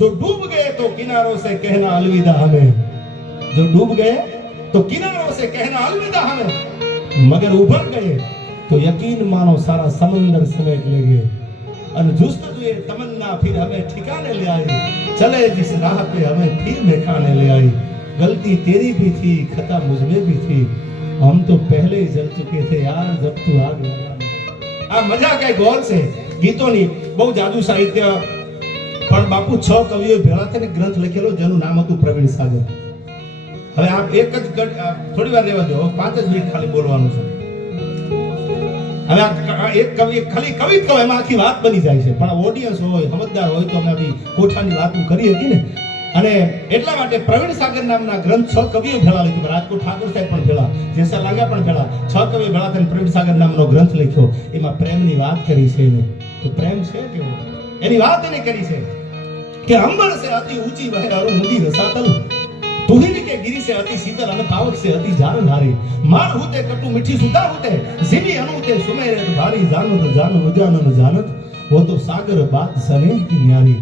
जो डूब गए तो किनारों से कहना अलविदा हमें जो डूब गए तो किनारों से कहना अलविदा हमें मगर उभर गए तो यकीन मानो सारा समंदर समेट लेंगे और जुस्तजू ये तमन्ना फिर हमें ठिकाने ले आई चले जिस राह पे हमें फिर मेखाने ले आई गलती तेरी भी थी खता मुझमें भी थी हम तो पहले ही जल चुके थे यार जब तू आग लगा આ મજા કઈ ગોલ છે ગીતોની બહુ જાદુ સાહિત્ય પણ બાપુ છ કવિઓ ભેળા થઈને ગ્રંથ લખેલો, જેનું નામ હતું પ્રવીણ સાગર. હવે આ એક જ થોડી વાર રહેવા દો, પાંચ જ મિનિટ ખાલી બોલવાનું છે. હવે આ એક કવિ, ખાલી કવિ કહો, એમાં આખી વાત બની જાય છે. પણ ઓડિયન્સ હોય, સમજદાર હોય, તો અમે બી કોઠાની વાતો કરી હતી ને. અને એટલા માટે પ્રવીણ સાગર નામના ગ્રંથ છ કવિઓ ભેળા લખ્યું રાજકોટ ઠાકોર સાહેબ પણ ભેળા જેસર લાગ્યા પણ ભેળા. છ કવિઓ ભેળા થઈને પ્રવીણ સાગર નામનો ગ્રંથ લખ્યો. એમાં પ્રેમની વાત કરી છે એને. તો પ્રેમ છે કેવો? એની વાત એને કરી છે કે અંબળ સે અતિ ઊંચી વહે અરુ મુદી રસાતલ તુહિરી કે ગિરી સે અતિ શીતલ અને પાવક સે અતિ જાન હારી માર હુતે, કટુ મીઠી સુતા હુતે જીવી અનુતે સુમેરે ભારી જાનુ જાનુ જાનુ જાનત વો તો સાગર બાદ સને ન્યારી.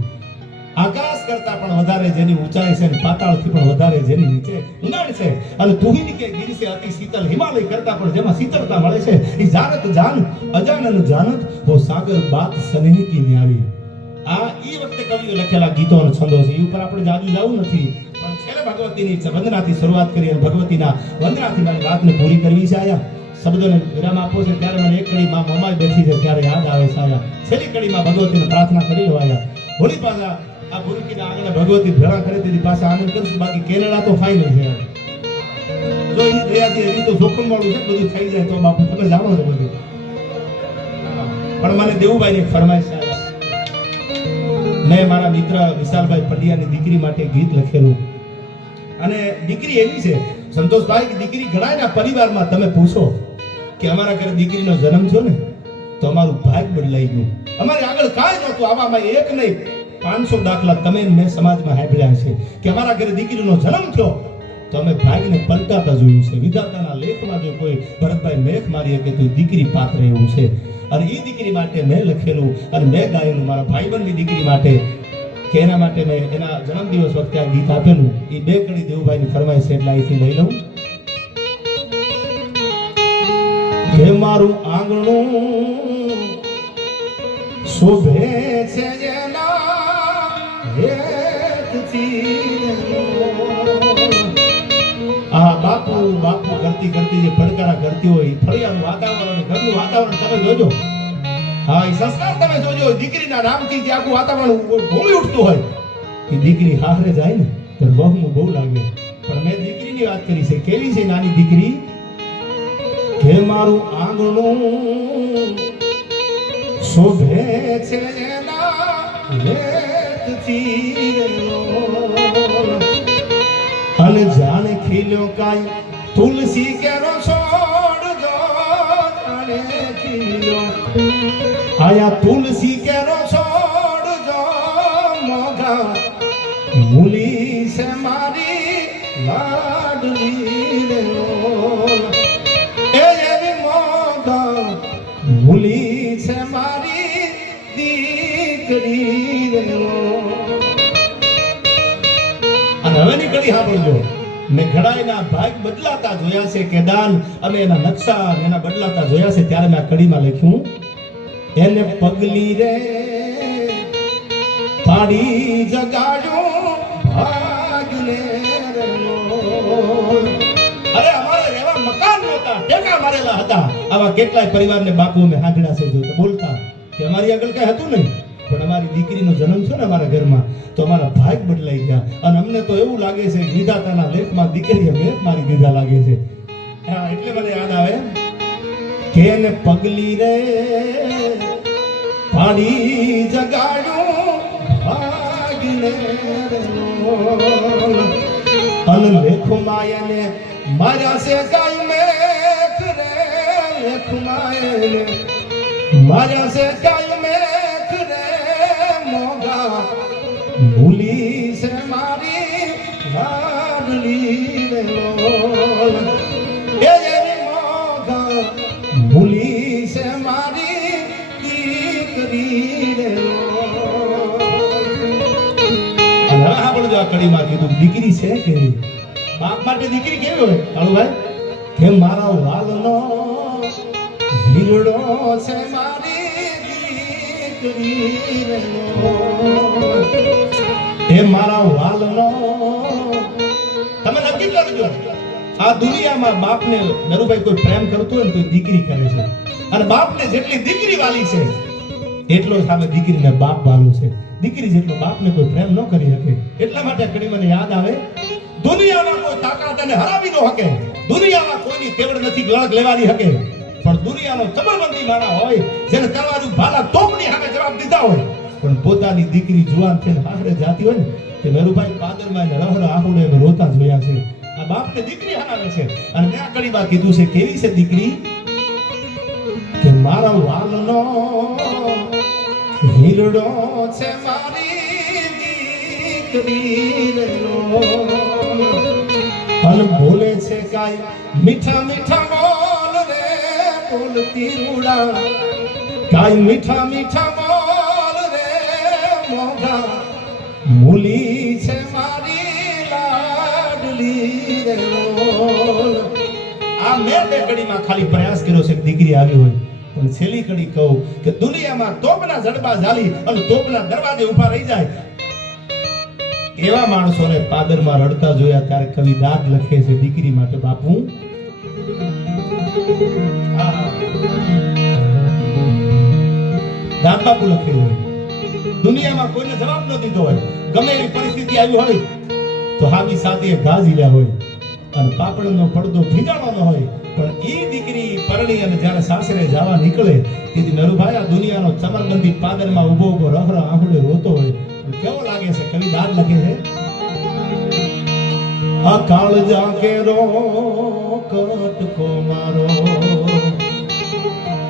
આકાશ કરતા પણ વધારે જેની ઊંચાઈ છે પાતાળથી પણ વધારે જેની નીચે ઊંડાણ છે. અને તુહિન કે ગીર છે અતિ શીતલ, હિમાલય કરતા પણ જેમાં શીતળતા મળે છે. એ જાનત જાન, અજાનન જાનત હો સાગર બાત સનેહ કી ન્યારી. આ ઈ વખતે કવિઓ લખેલા ગીતો અને છંદો છે. એ ઉપર આપણે જાજુ જવું નથી. પણ છેલ્લે ભગવતીની વંદનાથી શરૂઆત કરી અને ભગવતીના વંદનાથી મારી વાતને પૂરી કરવી છે, આયા. શબ્દોને વિરામ આપો છે. ત્યારે મને એક કડી માં મમાઈ બેઠી છે, ત્યારે યાદ આવે છે, આયા. છેલ્લી કડીમાં ભગવતીને પ્રાર્થના કરી લો આયા. હોળી પાછા આ ભૂરકીના આંગણે ભગવતી ભેળા કરી દીધી પાસે આનંદ કરશું. બાકી કેનેડા તો ફાઇનલ છે જો એની દયાથી એની તો જોખમ વાળું છે, બધું થઈ જાય, તો બાપુ તમે જાણો છો બધું. પણ મને દેવુભાઈની ફરમાઈશ. મેં મારા મિત્ર વિશાલભાઈ પંડ્યાની દીકરી માટે ગીત લખેલું. અને દીકરી એવી છે, સંતોષભાઈ, કે દીકરી ઘણાના પરિવારમાં તમે પૂછો કે અમારા ઘરે દીકરીનો જન્મ થયો ને, તો અમારું ભાગ બદલાઈ ગયું. અમારે આગળ કાંઈ નહોતું, આવામાં એક નહીં, પાંચસો દાખલા તમે મેં સમાજમાં સાંભળ્યા છે કે અમારા ઘરે દીકરીનો જન્મ થયો, તો અમે ભાગને પલટાતા જોયું છે. વિધાતાના લેખમાં જો કોઈ ભરતભાઈ મેખ મારી કે તો દીકરી પાત્ર એવું છે. અને એ દીકરી માટે મેં લખેલું અને મેં ગાયેલું મારા ભાઈબંધની દીકરી માટે. કે એના માટે મેં એના જન્મદિવસ વખતે આ ગીત આપેલું. એ બે કડી દેવુભાઈની ફરમાઈશ એટલે અહીંથી લઈ લઉં. હે મારું આંગણું શોભે છે જેના હેતથી. બાપુ કરતી જે પડકારા કરતી હોય ફળિયાનું વાતાવરણ ઘરનું વાતાવરણ તમે જોજો. હા એ સંસ્કાર તમે જોજો. દીકરીના નામથી જે આખું વાતાવરણ ઘૂમી ઉઠતું હોય એ દીકરી હારે જાય ને, તો વહમું બહુ લાગે. પણ મેં દીકરીની વાત કરી છે. કેવી છે નાની દીકરી? કે મારું આંગણું શોભે છે અને જાણે ખીલ્યો કાંઈ તુલસી કેરો છોડ જો જાણે ખીલ્યો આયા તુલસી કેરો છોડ જો મોગા મૂલી છે મારી લાડલી. એ એવી મોગા મૂલી છે મારી દીકરી. અને હવેની કડી સાંભળજો મેં ઘડાઈના ભાગ બદલાતા જોયા છે કેદાન અને એના નકશા એના બદલાતા જોયા છે ત્યારે મેં આ કડીમાં લખ્યું, એને પગલી રે, પાડી જગાડ્યો ભાગને અરે અમારે રહેવા મકાન નહોતા, ટેકા મારેલા હતા. આવા કેટલાય પરિવારને બાપુ અમે હાંડડા છે જોતા, બોલતા કે અમારી આગળ કઈ હતું નહીં. પણ અમારી દીકરીનો જન્મ થયો ને અમારા ઘરમાં, તો અમારા ભાગ બદલાઈ ગયા. અને અમને તો એવું લાગે છે વિધાતાના લેખમાં દીકરીએ મેઘ મારી દીધા લાગે છે. હા, એટલે મને યાદ આવે. કે એને પગલી રે પાડી જગાડો, ભાગને રે લોલ. માયાને માર્યા છે કાઈ મેઘ રે લેખુમાયને માર્યા છે કાઈ મેઘ ભૂલી છે મારી દીકરી રે લોલ. જો આ દીકરી છે કેવી બાપ માટે દીકરી કેવી હોય કાળુભાઈ કે મારા વાલનો વીરડો છે મારી દીકરીનો એ મારા વાલનો, તમે નક્કી કરજો. આ દુનિયામાં બાપને નરુભાઈ કોઈ પ્રેમ કરતો હોય ને તો દીકરી કરે છે. અને બાપને જેટલી દીકરી વાલી છે, એટલો સામે દીકરીને બાપ વાલું છે. દીકરી જેટલો બાપને કોઈ પ્રેમ ન કરી શકે, એટલા માટે કડી મને યાદ આવે, દુનિયામાં કોઈ તાકાત એને હરાવી ન શકે, દુનિયામાં કોઈની તેવડ નથી લડક લેવાની શકે. પણ દુનિયાનો ચમરબંધી માણા હોય, જેને તલવારું ભાલા તોપની સામે જવાબ દીધા હોય, પણ પોતાની દીકરી જુવાન થઈને હાહડે જાતી હોય ને તે મેરુભાઈ પાદરમાં રહર આહુડે રોતા જોયા છે. આ બાપને દીકરી હરાવે છે. અને મેં કડીમાં કીધું છે, કેવી છે દીકરી? કે મારા વાલનો હીરડો છે મારી બોલે છે કાય મીઠા મીઠા બોલ રે, બોલતી રૂડા. કાય મીઠા મીઠા બોલ રે મોગા મૂલી આ મેં બે કડીમાં ખાલી પ્રયાસ કર્યો છે દીકરી આવી હોય, પણ છેલ્લી કડી કહું કે દુનિયામાં તોપના જડબા ઝાલી અને તોપના દરવાજે ઊભા રહી જાય. એવા માણસોને પાદરમાં રડતા જોયા ત્યારે કવિ દાદ લખે છે, દીકરી માટે બાપુ. દાદ બાપુ લખે હોય દુનિયામાં કોઈને જવાબ ન દીધો હોય, ગમે એવી પરિસ્થિતિ આવી હોય, તો હામી સાથે ગાજી લ્યા હોય. અને પાપડનો પડદો ભીજાવાનો હોય, પણ એ દીકરી પરણી અને જ્યારે સાસરે જવા નીકળે, તેથી નરુભાઈ આ દુનિયાનો ચમરબંધી પાદરમાં ઊભો ઊભો રહર આંખડે રોતો હોય. કેવો લાગે છે? કવિ દાદ લખે છે? અકાળ જાકે રો, કટકો મારો.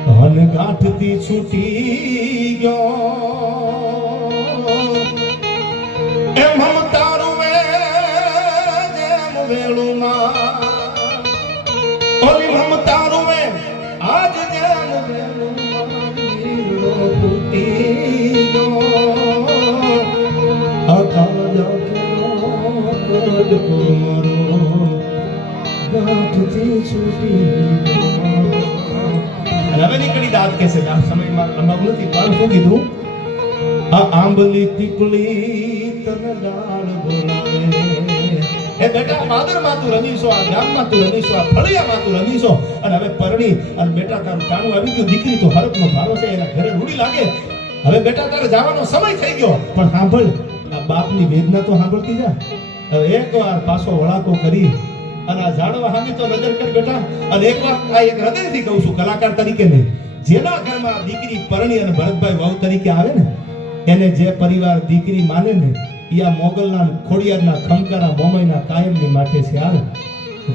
ધન ગાંઠથી છૂટી ગયો. એ જેમ વેળુમાં ઓલી રમતા તારું વે આજ દાદ કેસે આ સમયમાં આ આંબલી પીપળી તને ડાળ બોલાવે એ બેટા પાદરમાં તું રમીશો, આ ગામમાં તું રમીશો, આ ફળિયામાં તું રમીશો. અને હવે પરણી, અને બેટા, તારું ટાણું આવી ગયું, દીકરી તો હરકનો ભારો છે, એના ઘરે રૂડી લાગે. હવે બેટા, તારે જવાનો સમય થઈ ગયો. પણ સાંભળ, આ બાપની વેદના તો સાંભળતી જા. હવે એક પાછો વળાકો કરી, અને આ જાણવા હામી તો નજર કર બેટા. અને એક વાર આ એક હૃદયથી કહું છું, કલાકાર તરીકે નહીં, જેના ઘરમાં દીકરી પરણી અને ભરતભાઈ વહુ તરીકે આવે ને, એને જે પરિવાર દીકરી માને ને આ મોગલના ખોડિયારના ખમકારા મોમયના કાયમની માટે છે. હાલ.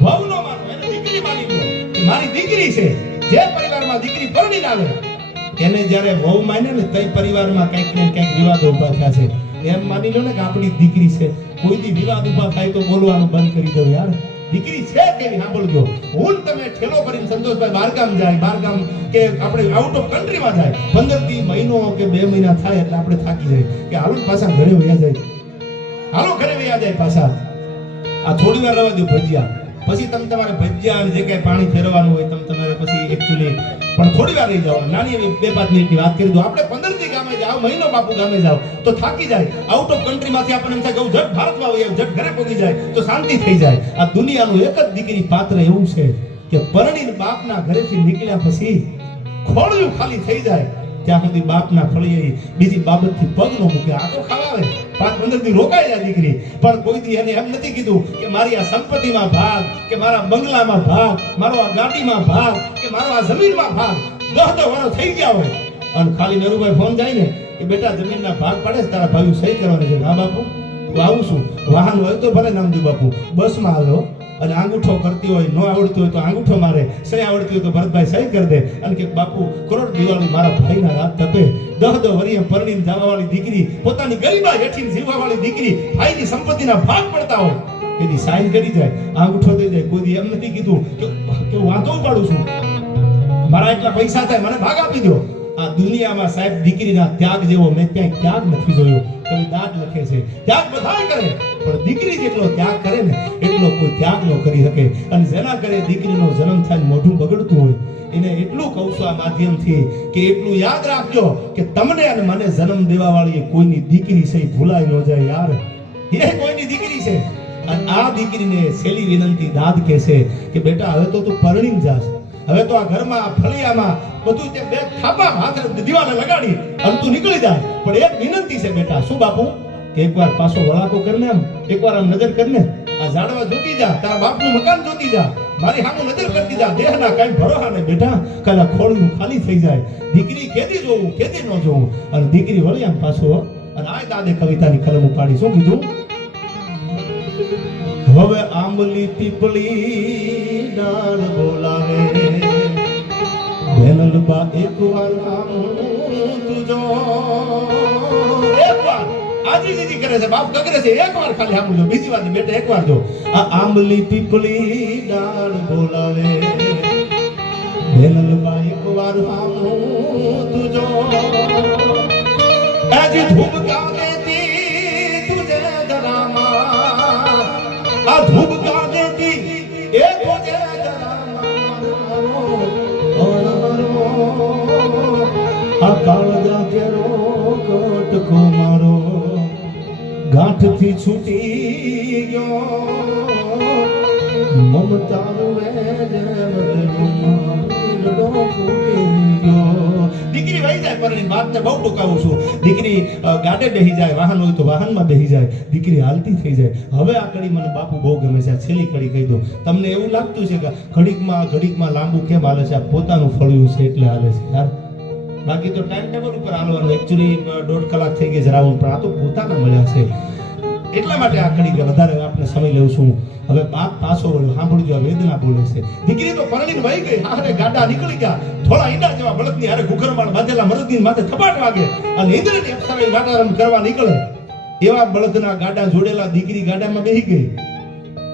વહુનો માનો, એને દીકરી માની લો. મારી દીકરી છે. જે પરિવારમાં દીકરી પરણી આવે એને જ્યારે વહુ માને ને તઈ પરિવારમાં કંઈક ને કંઈક વિવાદ ઊભા થયા છે. એમ માની લો ને કે આપણી દીકરી છે. કોઈ દી વિવાદ ઊભા થાય તો બોલવાનું બંધ કરી દો યાર દીકરી છે કેવી? સાંભળજો. હું તમે ઠેલો કરીને સંતોષભાઈ બારગામ જાય. બારગામ કે આપણે આઉટ ઓફ કન્ટ્રીમાં જાય. પંદરથી મહિનો કે બે મહિના થાય એટલે આપણે થાકી જાય. કે હાલો પાછા ઘરે વયા જાય. ઘરે જાય પાછા. આ થોડી વાર રવા દો ભજીયા. પછી તમે તમારે ભજીયા જે કાંઈ પાણી ફેરવાનું હોય તમે તમારે પછી એકચ્યુઅલી પણ થોડી વાર રહી જાઓ નાની એવી બે પાંચ મિનિટની વાત કરી દો આપણે પંદરથી ગામે જાઓ, મહિનો બાપુ ગામે જાઓ, તો થાકી જાય. આઉટ ઓફ કન્ટ્રીમાંથી આપણને એમ થાય કે હું ભારત ભારતમાં હોય, ઝટ ઘરે પહોંચી જાય, તો શાંતિ થઈ જાય. આ દુનિયાનું એક જ દીકરી પાત્ર એવું છે કે પરણીને બાપના ઘરેથી નીકળ્યા પછી ખોળિયું ખાલી થઈ જાય. ત્યાં સુધી બાપના ફળીએ બીજી બાબતથી પગ ન મૂકે આ તો ખાવાવે પાંચ પંદર દી રોકાઈ જાય દીકરી. પણ કોઈ દી એને એમ નથી કીધું કે મારી આ સંપત્તિમાં ભાગ, કે મારા બંગલામાં ભાગ, મારો આ ગાડીમાં ભાગ, કે મારો આ જમીનમાં ભાગ. દસ દસ વર્ષ થઈ ગયા હોય. અને ખાલી નરુભાઈ ફોન જાય ને કે બેટા જમીનના ભાગ પડે તારા ભાઈ સહી કરવાની છે. હા બાપુ હું આવું છું. વાહન હોય તો ભલે નામજી બાપુ. બસમાં આવ્યો અને આંગૂઠો કરતી હોય, ન આવડતું હોય તો આંગૂઠો મારે, સહી આવડતી હોય તો ભરતભાઈ સહી કરી દે. અને કે બાપુ, કરોડ દિવાળી મારા ભાઈના રાત તપે. દહ દહ વરીએ પરણીને જવાવાળી દીકરી, પોતાની ગરીબા હેઠીને જીવવા વાળી દીકરી, ભાઈની સંપત્તિના ભાગ પડતા હોય. એની સાઈન કરી જાય, આંગૂઠો દઈ જાય. કોઈ એમ નથી કીધું કે વાંધો ઉપાડું છું. મારા એટલા પૈસા થાય, મને ભાગ આપી દો. આ દુનિયામાં સાહેબ દીકરીના ત્યાગ જેવો મેં ક્યાંય ત્યાગ નથી જોયો. કવિ દાદ લખે છે, ત્યાગ બધા કરે, પણ દીકરી જેટલો ત્યાગ કરે ને, એટલો કોઈ ત્યાગ ન કરી શકે. અને જેના કરે દીકરીનો જન્મ થાય મોઢું બગડતું હોય, એને એટલું કહું છું આ માધ્યમથી કે એટલું યાદ રાખજો કે તમને અને મને જન્મ દેવા વાળી કોઈની દીકરી છે ભૂલાઈ ન જાય યાર. એ કોઈની દીકરી છે? અને આ દીકરીને છેલ્લી વિનંતી દાદ કહે છે કે, બેટા, હવે તો તું પરણીને જાશ. હવે તો આ ઘરમાં, આ ફળિયામાં બધું તે બે થાપા હાથ દીવાને લગાડી અને તું નીકળી જાય. પણ એક વિનંતી છે બેટા, શું બાપુ? કે એકવાર પાછો વળાકો કરને આમ, એકવાર આમ નજર કરને. આ ઝાડવા જોતી જા, તારા બાપનું મકાન જોતી જા. મારી સામે નજર કરતી જા, દેહના કાંઈ ભરોહા ને બેટા. કાલા ખોળું ખાલી થઈ જાય. દીકરી કેદી જોવું, કેદી ન જોવું? અને દીકરી વળી આમ પાછો, અને આ દાદે કવિતાની કલમ ઉપાડી. શું કીધું? હવે આંબલી પીપળી ડાળ બોલાવે. બેનલબા એકવાર આમ તુજો. એકવાર આજી દીદી કરે છે, બાપ ગગરે છે એકવાર ખાલી સાંભળજો બીજી વાર બેટા એક વાર જો. આ આંબલી પીપળી ડાળ બોલાવે. બેનલબા એકવાર આમ તુજો. આજી ધૂપ ગાંઠથી છૂટી ગયો. મમતાનું દીકરી વહી બહુ ટૂંકાવું છું. દીકરી ગાડે બેહી જાય, વાહન હોય તો વાહનમાં બેહી જાય. દીકરી હાલતી થઈ જાય. હવે આ કડી મને બાપુ બહુ ગમે છે, આ છેલ્લી કડી કહી દો તમને એવું લાગતું છે કે ઘડીકમાં ઘડીકમાં લાંબુ કેમ હાલે છે? આ પોતાનું ફળ્યું છે એટલે હાલે છે, યાર. બાકી તો ટાઈમ ટેબલ ઉપર હાલવાનું. એકચ્યુઅલી દોઢ કલાક થઈ ગઈ જરા રાઉન્ડ પણ આ તો પોતાના મળ્યા છે. એટલા માટે આ કડી વધારે આપણે સમય લઉં છું. હવે બાપ પાછો વળ્યો, સાંભળજો, આ વેદના બોલે છે. દીકરી તો પરણીને વહી ગઈ. હારે ગાડા નીકળી ગયા. થોડા ઈંડા જેવા બળદની હારે ઘુઘરમાળ બાંધેલા મરદની માથે થપાટ વાગે. અને ઇન્દ્રની અપ્સરાએ વાટારમ કરવા નીકળે એવા બળદના ગાડા જોડેલા દીકરી ગાડામાં બેહી ગઈ.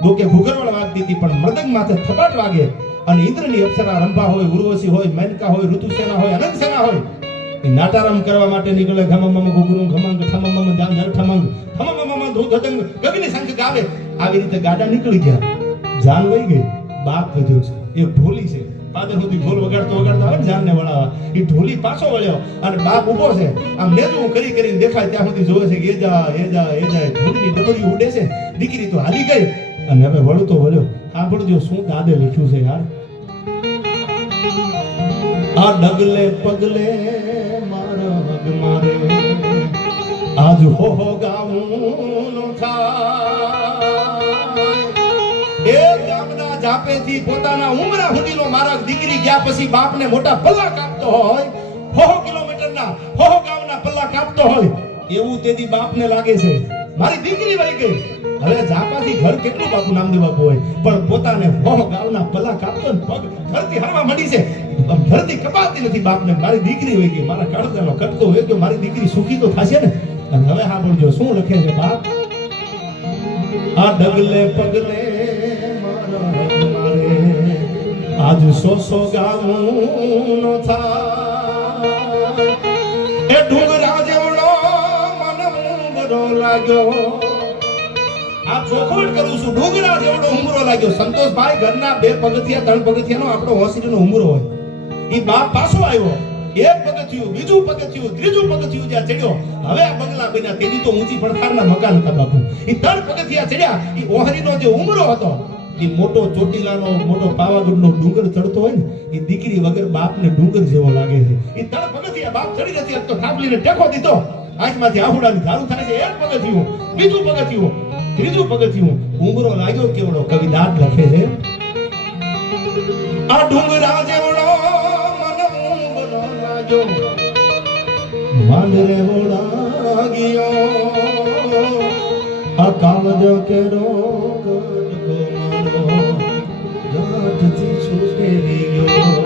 ડોકે ઘુઘરવાળ વાગતી હતી, પણ મૃદંગ માથે થપાટ વાગે. અને ઇન્દ્રની અપ્સરા રંભા હોય, ઉર્વશી હોય, મેનકા હોય, ઋતુસેના હોય, અનંતસેના હોય. નાટારમ કરવા માટે નીકળે ઘમમમ ઘુઘરું, ઘમંગ ઠમમમ દાંધર ધર ઠમંગ ઠમમમ ધૂ ગગની સંખ ગાવે. આવી રીતે ગાડા નીકળી ગયા. જાન વહી ગઈ. બાપ વધ્યો છે. એ ઢોલી છે. પાદર સુધી ઢોલ વગાડતો વગાડતો આવે ને જાનને વળાવા. એ ઢોલી પાછો વળ્યો અને બાપ ઊભો છે. આમ નેજું કરી કરીને દેખાય ત્યાં સુધી જોવે છે એ જા એ જા એ જા ઢોલીની ડબલી ઉડે છે. દીકરી તો હાલી ગઈ. અને હવે વળતો વળ્યો. સાંભળજો શું દાદે લખ્યું છે યાર. આ ડગલે પગલે આજ હો ગાવું થાય એ ગામના જાપેથી પોતાના ઉમરા હુડીનો મારા દીકરી ગયા પછી બાપને મોટા પલ્લા કાપતો હોય, હો કિલોમીટરના, હો ગામના પલ્લા કાપતો હોય, એવું તેથી બાપને લાગે છે. મારી દીકરી વહી ગઈ. હવે જાપાથી ઘર કેટલું બાપુ નામદેવ બાપુ હોય? પણ પોતાને હો ગાળના પલા કાપતો પગ ધરતી હરવા મળી છે. ધરતી કપાતી નથી બાપને. મારી દીકરી હોય કે, મારા કાળજાનો કટકો હોય કે, મારી દીકરી સુખી તો થશે ને? અને હવે સાંભળજો શું લખે છે બાપ? આ ડગલે પગલે આજ સો સો ગાવું નો થાય. એ ડુંગરા જેવડો મને ઉંબરો લાગ્યો. આ ચોખવટ કરું છું. ડુંગરા જેવડો ઉંબરો લાગ્યો. સંતોષભાઈ, ઘરના બે પગથિયા, ત્રણ પગથિયાનો આપણો હોસ્પિટલનો ઉંબરો હોય. ઈ બાપ પાછો આવ્યો. એક પગથિયું, બીજું પગથિયું, ત્રીજું પગથિયું જ્યાં ચડ્યો. હવે આ બંગલા બન્યા. તેની તો ઊંચી પડખારના મકાન હતા બાપુ. ઈ ત્રણ પગથિયા ચડ્યા. ઈ ઓહરીનો જે ઉમરો હતો, ઈ મોટો ચોટીલાનો, મોટો પાવાગઢનો ડુંગર ચડતો હોય ને, ઈ દીકરી વગર બાપને ડુંગર જેવો લાગે છે. ઈ ત્રણ પગથિયા બાપ ચડી નથી તો થાંભલીને ટેકો દીધો. આંખમાંથી આહુડાની ધારું થાય છે. એક પગથિયું, બીજું પગથિયું ત્રીજું પગથિયું ઉમરો લાગ્યો કેવડો કવિ લખે છે. આ ડુંગરા જેવડો મન ઉમરો લાગ્યો માંડરે ઓળાગ્યો આ કામજ કેરો કટકો મારો ગાંઠથી છૂટેલી ગયો.